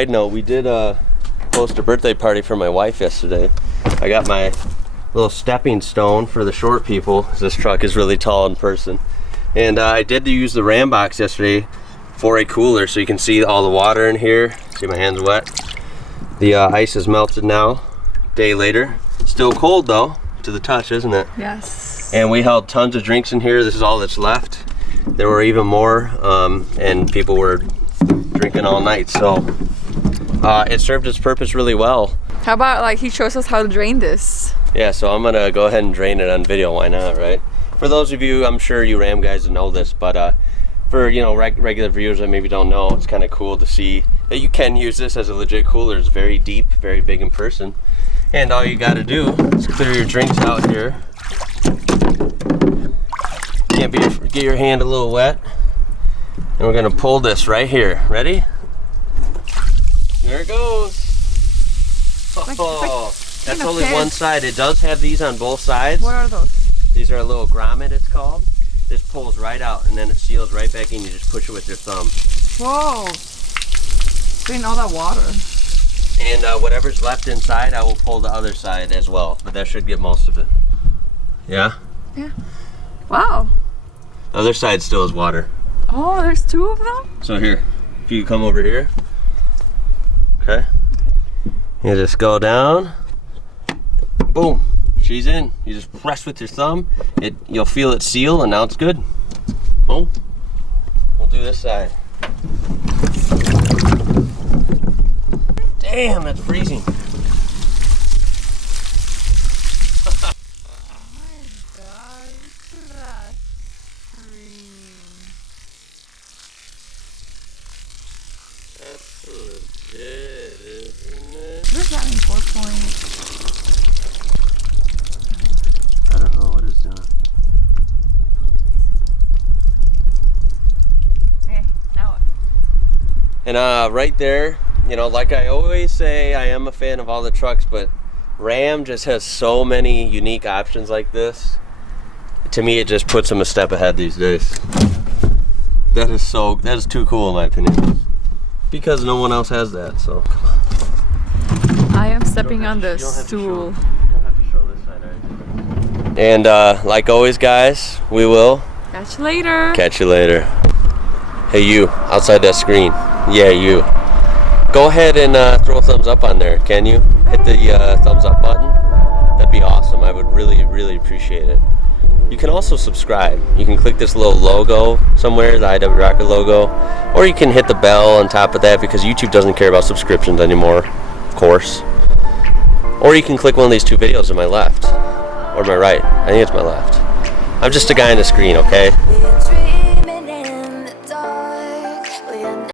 Side note, we did host a birthday party for my wife yesterday. I got my little stepping stone for the short people. This truck is really tall in person. And I did use the Rambox yesterday for a cooler, so you can see all the water in here. See, my hand's wet. The ice is melted now, day later. Still cold though, to the touch, isn't it? Yes. And we held tons of drinks in here. This is all that's left. There were even more, and people were drinking all night, so it served its purpose really well. How about like he shows us how to drain this? Yeah, so I'm gonna go ahead and drain it on video. Why not, right? For those of you, I'm sure you Ram guys know this, but for regular viewers that maybe don't know, it's kind of cool to see that you can use this as a legit cooler. It's very deep, very big in person, and all you got to do is clear your drinks out here. Get your hand a little wet, and we're gonna pull this right here. Ready? There it goes. Oh, that's only one side. It does have these on both sides. What are those? These are a little grommet, it's called. This pulls right out and then it seals right back in. You just push it with your thumb. Whoa! Drain all that water. And whatever's left inside, I will pull the other side as well. But that should get most of it. Yeah? Yeah. Wow. The other side still is water. Oh, there's two of them? So here, if you come over here. Okay. You just go down. Boom. She's in. You just press with your thumb. You'll feel it seal, and now it's good. Boom. We'll do this side. Damn, that's freezing. That's legit, isn't it? What is that in 4 point? I don't know what it's doing. Okay, now what? And right there, like I always say, I am a fan of all the trucks, but Ram just has so many unique options like this. To me, it just puts them a step ahead these days. That is too cool in my opinion. Because no one else has that, so come on. I am stepping on the stool. You don't have to show this side either. And like always, guys, we will Catch you later. catch you later. Hey, you outside that screen. Yeah, you. Go ahead and throw a thumbs up on there. Can you hit the thumbs up button? That'd be awesome. I would really, really appreciate it. You can also subscribe. You can click this little logo somewhere, the IWrocker logo, or you can hit the bell on top of that because YouTube doesn't care about subscriptions anymore, of course. Or you can click one of these two videos to my left or my right. I think it's my left. I'm just a guy on the screen, okay?